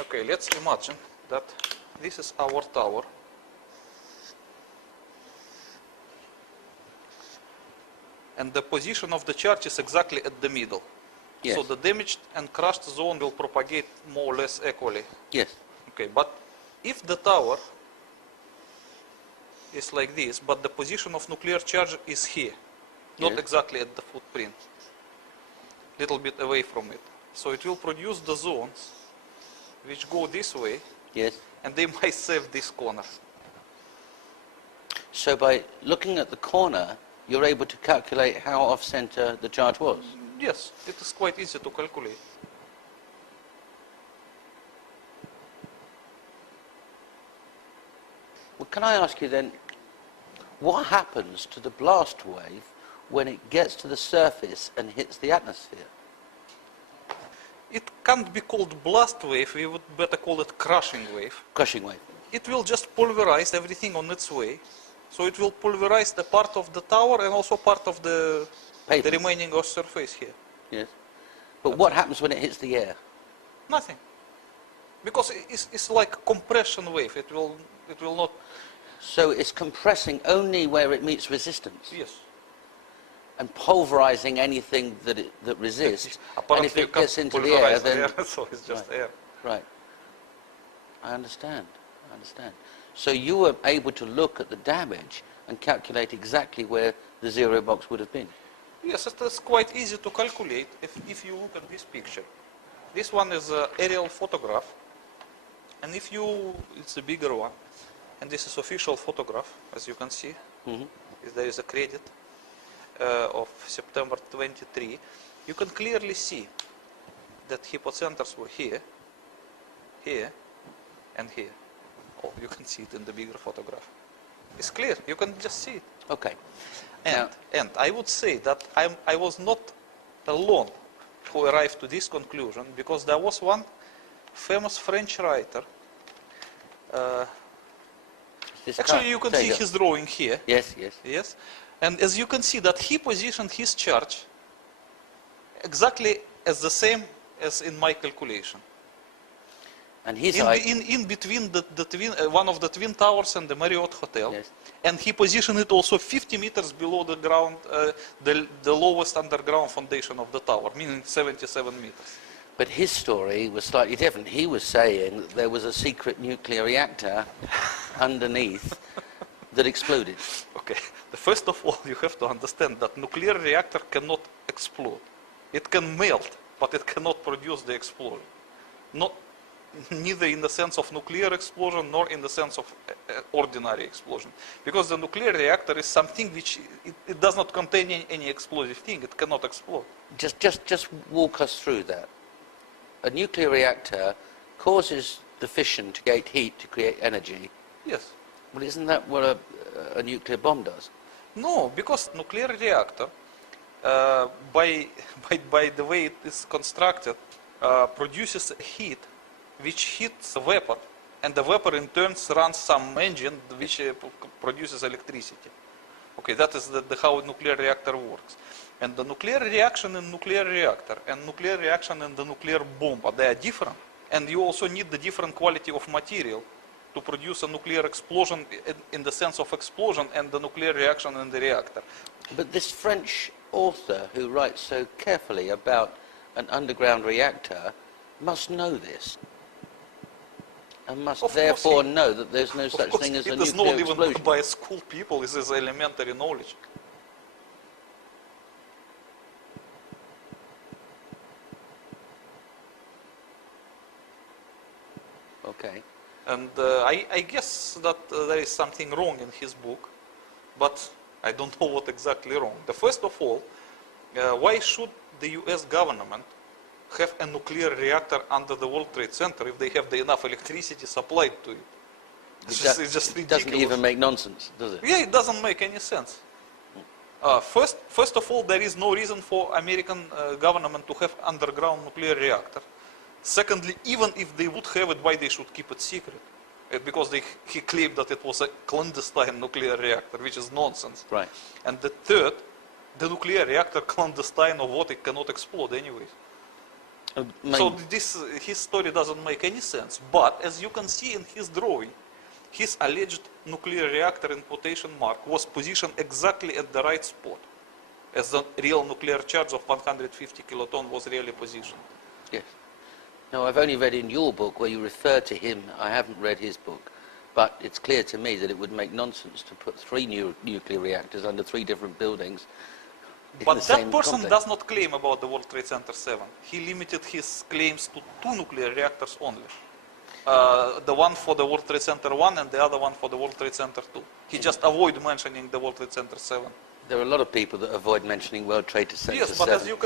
Okay, let's imagine that this is our tower. And the position of the charge is exactly at the middle. Yes. So the damaged and crushed zone will propagate more or less equally. Yes. Okay, but if the tower is like this, but the position of nuclear charge is here, not Yes. exactly at the footprint, little bit away from it. So it will produce the zones which go this way, Yes. and they might save this corner. So by looking at the corner, you're able to calculate how off-center the charge was. Yes, it is quite easy to calculate. Well, can I ask you then, what happens to the blast wave when it gets to the surface and hits the atmosphere? It can't be called blast wave, we would better call it crushing wave. Crushing wave. It will just pulverize everything on its way. So it will pulverize the part of the tower and also part of the remaining of surface here. Yes. But what happens when it hits the air? Nothing. Because it's like compression wave. It will not. So it's compressing only where it meets resistance. Yes. And pulverizing anything that resists. Apparently and if it gets into the pulverize air, then so it's just right. air. Right. I understand. I understand. So you were able to look at the damage and calculate exactly where the zero box would have been. Yes, it is quite easy to calculate if you look at this picture. This one is an aerial photograph, and it's a bigger one, and this is official photograph, as you can see. Mm-hmm. There is a credit of September 23. You can clearly see that hypocenters were here, here, and here. Oh, you can see it in the bigger photograph. It's clear. You can just see it. Okay. And I would say that I was not alone who arrived to this conclusion, because there was one famous French writer. Actually, you can see his drawing here. Yes, yes. Yes. And as you can see that he positioned his charge exactly as the same as in my calculation. And his in between one of the Twin Towers and the Marriott Hotel. Yes. And he positioned it also 50 meters below the ground, the lowest underground foundation of the tower, meaning 77 meters. But his story was slightly different. He was saying that there was a secret nuclear reactor underneath that exploded. Okay. First of all, you have to understand that nuclear reactor cannot explode. It can melt, but it cannot produce the explosion. Neither in the sense of nuclear explosion nor in the sense of ordinary explosion. Because the nuclear reactor is something which it does not contain any explosive thing. It cannot explode. Just walk us through that. A nuclear reactor causes the fission to create heat, to create energy. Yes. Well, isn't that what a nuclear bomb does? No, because nuclear reactor, by the way it is constructed, produces heat which heats the vapor, and the vapor in turn runs some engine which produces electricity. Okay, that is how a nuclear reactor works. And the nuclear reaction in nuclear reactor and nuclear reaction in the nuclear bomb, they are different. And you also need the different quality of material to produce a nuclear explosion in the sense of explosion and the nuclear reaction in the reactor. But this French author who writes so carefully about an underground reactor must know this. And must therefore know that there's no such thing as a nuclear explosion. It is known even by school people. This is elementary knowledge. Okay. And I guess that there is something wrong in his book, but I don't know what exactly wrong. First of all, why should the US government have a nuclear reactor under the World Trade Center if they have enough electricity supplied to it? It's just ridiculous. It doesn't even make nonsense, does it? Yeah, it doesn't make any sense. First of all, there is no reason for American government to have underground nuclear reactor. Secondly, even if they would have it, why they should keep it secret? Because he claimed that it was a clandestine nuclear reactor, which is nonsense. Right. And the third, the nuclear reactor, clandestine or what, it cannot explode anyways. So his story doesn't make any sense. But as you can see in his drawing, his alleged nuclear reactor in quotation mark was positioned exactly at the right spot, as the real nuclear charge of 150 kiloton was really positioned. Yes. Now, I've only read in your book where you refer to him. I haven't read his book. But it's clear to me that it would make nonsense to put three nuclear reactors under three different buildings. But that person does not claim about the World Trade Center 7. He limited his claims to 2 nuclear reactors only. The one for the World Trade Center 1 and the other one for the World Trade Center 2. He just avoided mentioning the World Trade Center 7. There are a lot of people that avoid mentioning World Trade Center 7. Yes, but as you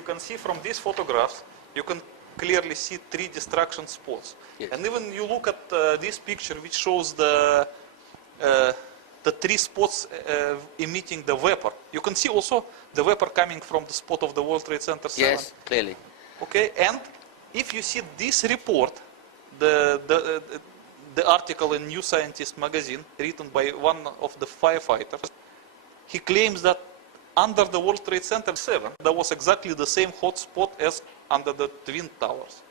can see from these photographs, you can clearly see 3 destruction spots. Yes. And even you look at this picture, which shows the 3 spots emitting the vapor. You can see also the vapor coming from the spot of the World Trade Center 7. Yes, clearly. Okay, and if you see this report, the article in New Scientist magazine, written by one of the firefighters, he claims that under the World Trade Center 7, there was exactly the same hot spot as under the Twin Towers.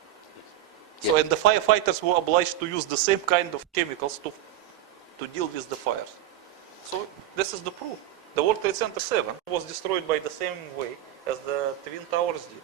So, Yes. and the firefighters were obliged to use the same kind of chemicals to deal with the fires. So, this is the proof. The World Trade Center 7 was destroyed by the same way as the Twin Towers did.